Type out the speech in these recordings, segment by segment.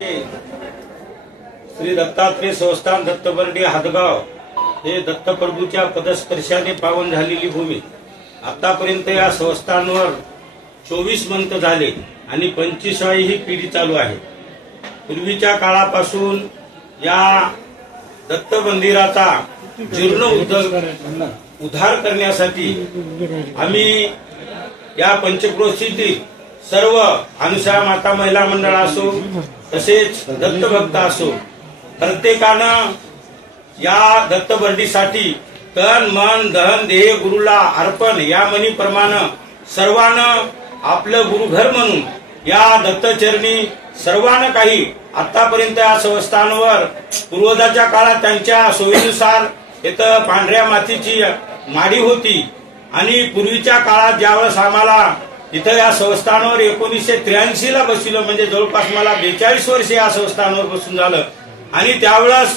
श्री दत्तात्रेय संस्थान दत्तबर्डी हादगाव हे दत्तप्रभूच्या पदस्पर्शाने पावन झालेली भूमी। आतापर्यंत या संस्थांवर 24 मंथ झाले आणि 25वी ही पिढी चालू आहे। पूर्वीच्या काळापासून या दत्त मंदिराचा जीर्ण उद्धार करण्यासाठी आम्ही या पंचक्रोशीतील सर्व अनुसूया माता महिला मंडळ असो तसेच दत्तभक्त असो प्रत्येकानं या दत्तबर्डीसाठी तन मन धन देह गुरुला अर्पण या म्हणीप्रमाणे सर्वांना आपलं गुरुघर म्हणून या दत्तचरणी सर्वांना काही आतापर्यंत या संस्थांवर पूर्वजाच्या काळात त्यांच्या सोयीनुसार इथं पांढऱ्या मातीची माडी होती आणि पूर्वीच्या काळात ज्यावेळेस आम्हाला इथं या संस्थांवर 1983 ला बसविलं, म्हणजे जवळपास मला 42 वर्ष या संस्थांवर बसून झालं। आणि त्यावेळेस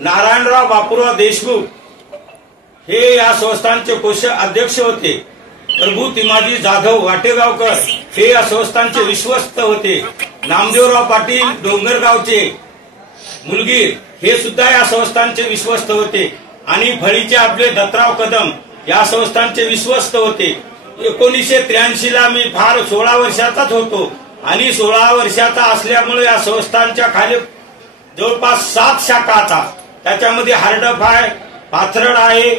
नारायणराव बापूराव देशमुख हे या संस्थांचे कोष अध्यक्ष होते। प्रभू तिमाजी जाधव वाटेगावकर हे या संस्थांचे विश्वस्त होते। नामदेवराव पाटील डोंगरगावचे मुलगीर हे सुद्धा या संस्थांचे विश्वस्त होते आणि फळीचे आपले दत्तराव कदम या संस्थांचे विश्वस्त होते। 1983 ला मी फार 16 वर्षाचाच होतो आणि 16 वर्षाचा असल्यामुळे या संस्थांच्या खाली जवळपास 7 शाखा आता त्याच्यामध्ये हार्डफ आहे, पाथरड आहे,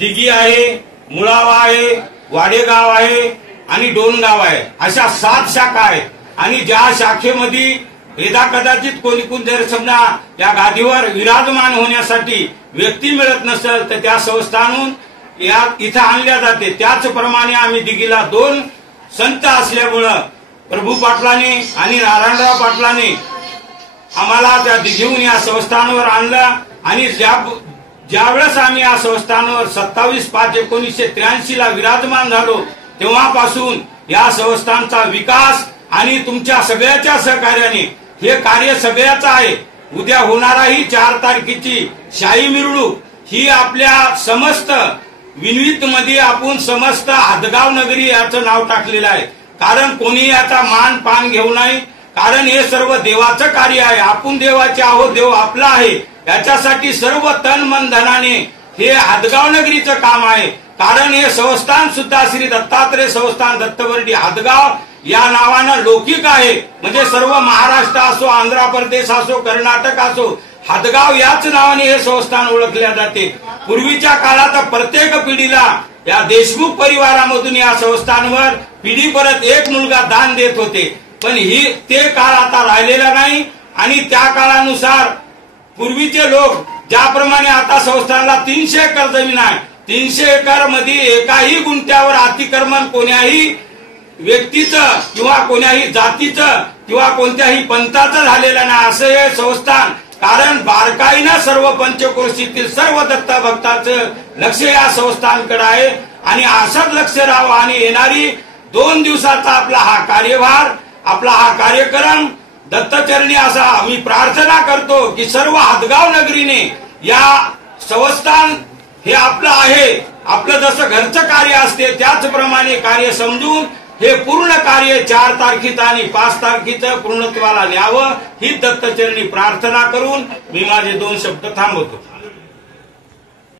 दिघी आहे, मुळावा आहे, वाडेगाव आहे आणि डोनगाव आहे, अशा 7 शाखा आहेत। आणि ज्या शाखेमध्ये यदा कदाचित कोणी जर समजा या गादीवर विराजमान होण्यासाठी व्यक्ती मिळत नसेल तर त्या संस्थांहून या इथं आणल्या जाते। त्याचप्रमाणे आम्ही दिघीला 2 संत असल्यामुळं प्रभू पाटलाने आणि नारायणराव पाटलाने आम्हाला त्या दिघीहून या संस्थांवर आणलं आणि ज्यावेळेस आम्ही या संस्थांवर 27/5/1983 ला विराजमान झालो तेव्हापासून या संस्थांचा विकास आणि तुमच्या सगळ्याच्या सहकार्याने हे कार्य सगळ्याचं आहे। उद्या होणाराही 4 तारखेची शाही मिरवणूक ही आपल्या समस्त विनवित मध्ये आपण समस्त हादगाव नगरी याचं नाव टाकलेलं आहे, कारण कोणी याचा मान पान घेऊ नये, कारण हे सर्व देवाचं कार्य आहे। आपण देवाचे आहोत, देव आपला आहे, याच्यासाठी सर्व तन मन धनाने हे हादगाव नगरीचं काम आहे। कारण हे संस्थान सुद्धा श्री दत्तात्रेय संस्थान दत्तबर्डी हादगाव या नावानं लौकिक आहे, म्हणजे सर्व महाराष्ट्र असो, आंध्र प्रदेश असो, कर्नाटक असो, हादगाव याच नावाने हे संस्थान ओळखले जाते। पूर्वीच्या काळात प्रत्येक पिढीला या देशमुख परिवारामधून या संस्थांवर पिढी परत एक मुलगा दान देत होते, पण ते काळ आता राहिलेला नाही। आणि त्या काळानुसार पूर्वीचे लोक ज्याप्रमाणे आता संस्थानला 300 एकर जमीन आहे, 300 एकर मध्ये एकाही गुंठ्यावर अतिक्रमण कोण्याही व्यक्तीचं किंवा कोण्याही जातीचं किंवा कोणत्याही पंथाचं झालेलं नाही असं हे संस्थान। कारण बारकाईनं सर्व पंचक्रोशीतील सर्व दत्त भक्तांचं लक्ष या संस्थांकडे आहे आणि असंच लक्ष राहावं आणि येणारी 2 दिवसाचा आपला हा कार्यभार, आपला हा कार्यक्रम दत्तचरणी असा आम्ही प्रार्थना करतो की सर्व हादगाव नगरीने या संस्थान हे आपलं आहे, आपलं जसं घरचं कार्य असते त्याचप्रमाणे कार्य समजून हे पूर्ण कार्य 4 तारखेचं आणि 5 तारखेचं पूर्णत्वाला न्यावं ही दत्तचरणी प्रार्थना करून मी माझे 2 शब्द थांबवतो।